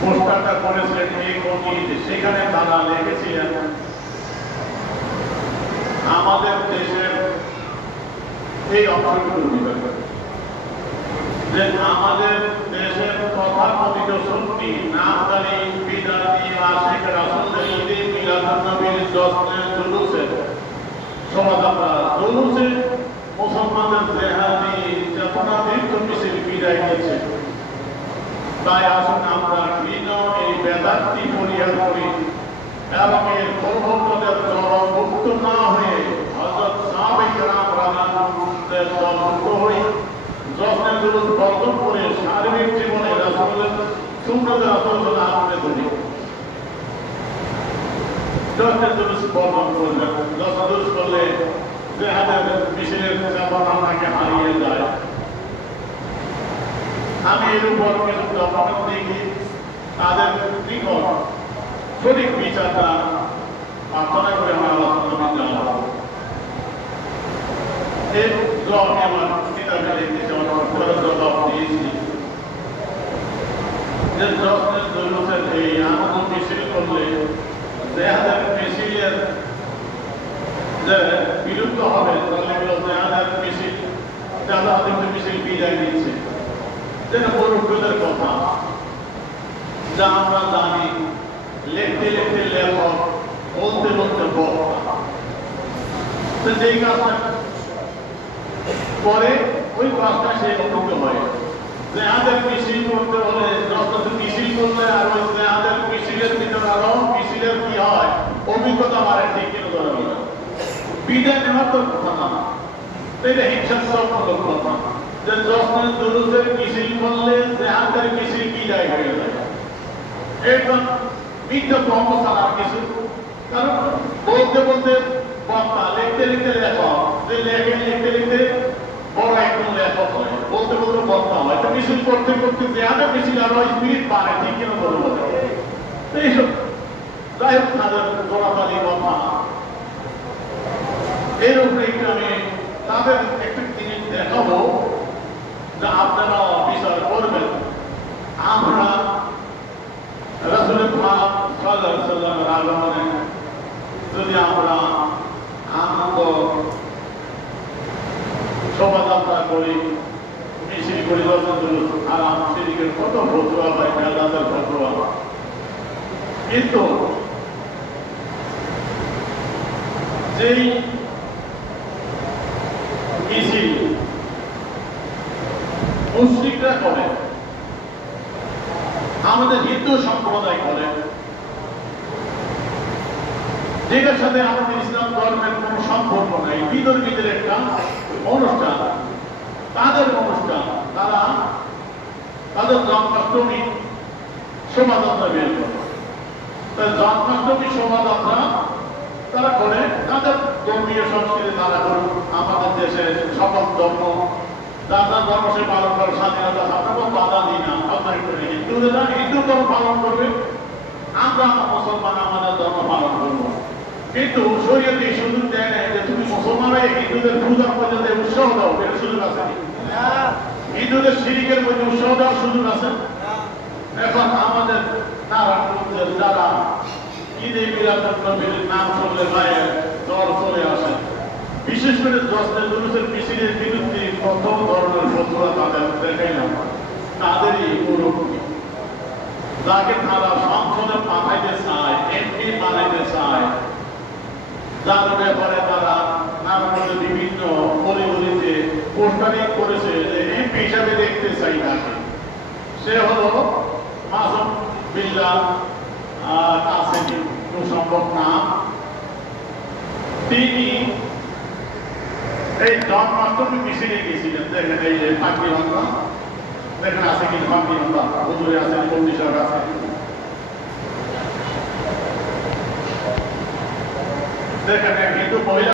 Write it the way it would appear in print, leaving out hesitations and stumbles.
পোস্টারটা করেছিলেন এই কমিটিতে, সেখানে তারা লিখেছিলেন আমাদের দেশের এই অংশটুকুর বিষয় যে আমাদের দেশের তথাকথিত সুন্নি নামদারি বিদাতি আশিক রাসূলের ঈদে মিলাদুন নবীর জশ্নে জুলুসে শোভাযাত্রা জুলুসে মুসলমানদের জেহাদি চেতনা তীর্থ মিছিল বিদায় নিয়েছে। তাই আসুন আমরা ঘৃণ এই বেদান্তি পরিহার করি এবং এর প্রবর্তনের দলভুক্ত না হয়ে হযরত সাহাবায়ে কেরাম রাদিয়াল্লাহুদের দলভুক্ত হই। জশ্নে জুলুস বর্জন করে সার্বিক জীবনে রাসূলের সুন্নতের আদর্শ আঁকড়ে ধরি। জশ্নে জুলুস বর্জন করবেন। জশ্নে জুলুস করলে জেহাদের মিছিলের চেতনা আমাকে হারিয়ে যায়। আমি এর উপর কিছু ডকুমেন্ট দেখি, তাদের নিকট সঠিক বিচারটা প্রার্থনা করে আমার আলোচনা জানাবো। এর জবাব আমার কিতাবে লিখেছি, আমার জবাব দিয়েছি যে জশ্নে জুলুসের এই আনন্দ মিছিল করলে জেহাদের মিছিলের যে বিলুপ্ত হবে, তাহলে জেহাদের মিছিল জামাতের মিছিল বিদায় নিচ্ছে। যেটা মুরব্বীদের কথা যা আমরা জানি, লিখতে লিখতে লেখক, বলতে বলতে বক্তা। যেই কাজটা করে ওই কাজটা সে অভিজ্ঞ হয়। জেহাদের মিছিল করতে হলে যত মিছিল করলে আর ওই জেহাদের মিছিলের ভিতরে আরো মিছিলের কি হয় অভিজ্ঞতা বাড়ে, ঠিক কিনা ধরা হবে। বিদায় নেওয়ার তো কথা না, এটা হিংসাত্মক কথা যে জশ্নে জুলুসের মিছিল করলে জেহাদের মিছিল বিদায় হয়ে যায়। এটা মিথ্যা কর্ম ছাড়া আর কিছু। কারণ বলতে বলতে বক্তা, লিখতে লিখতে লেখক, যে লেখে লিখতে লিখতে বড় একজন লেখক হয়, বলতে বলতে বক্তা হয়। তো মিছিল করতে করতে জেহাদের মিছিল আরো স্পিরিট বাড়ে, ঠিক কিনা বলে বলে। এইসব যাই হোক, তাদের জোড়াতালি কথা এর উপরে একটু আমি তাদের একটু জিনিস দেখাবো যা আপনারা বিচার করবেন। আমরা রাসূলের পাক সাল্লাল্লাহু আলাইহি ওয়াসাল্লামের আগমনে যদি আমরা আনন্দ শোভাযাত্রা করি, মিছিল করি, আর সেদিকে কত ফতোয়া হয়, মেলাদের ফতোয়া, কিন্তু যেই মিছিল মুশরিকরা করে, আমাদের হিন্দু সম্প্রদায় করে, যেটার সাথে আমাদের ইসলাম ধর্মের কোনো সম্পর্ক নাই, বিতর্কিতের একটা অনুষ্ঠান, তাদের অনুষ্ঠান, তারা তাদের জন্মাষ্টমী শোভাযাত্রা বের করে। জন্মাষ্টমী শোভাযাত্রা তারা করে, তাদের ধর্মীয় সংস্কৃতি তারা করুক। আমাদের দেশে সকল ধর্ম, যার ধর্ম সে পালন করে, স্বাধীনতা, আমরা বাধা দিই না। আপনার হিন্দুরা হিন্দু ধর্ম পালন করবে, আমরা মুসলমান আমাদের ধর্ম পালন করবো। কিন্তু শরীয়তে এই সুযোগ দেয় না যে তুমি মুসলমানরা হিন্দুদের পূজার মধ্যে উৎসাহ দাও, এর সুযোগ আছে? হিন্দুদের শিরিকের মধ্যে উৎসাহ দেওয়ার সুযোগ আছে? এখন আমাদের নারায়ণগঞ্জের যারা ঈদে মিলাদুন নবীর নাম শুনলে গায়ে জ্বর চলে আসে, বিশেষ করে জশ্নে জুলুসের মিছিলের বিরুদ্ধে প্রথম ধরনের ফতোয়া তাদের দেখাইলাম, তাদেরই মুরব্বী, যাকে তারা সংসদে পাঠাইতে চায়, এমপি বানাইতে চায়, যার ব্যাপারে তারা নারায়ণগঞ্জে বিভিন্ন গলিগলিতে পোস্টারিং করেছে যে এমপি হিসাবে দেখতে চাই তাকে। সে হলো মাসুম বিল্লাহ কাসেমি, সম্ভব নাম। তিনি এই জন্মাষ্টমী মিছিলে গেছিলেন। দেখেন এই যে পাখি বাংলা, দেখেন আছে কি পাখি বাংলা, হুজুরে আছেন, পন্ডিত আছে। দেখেন এক হিন্দু মহিলা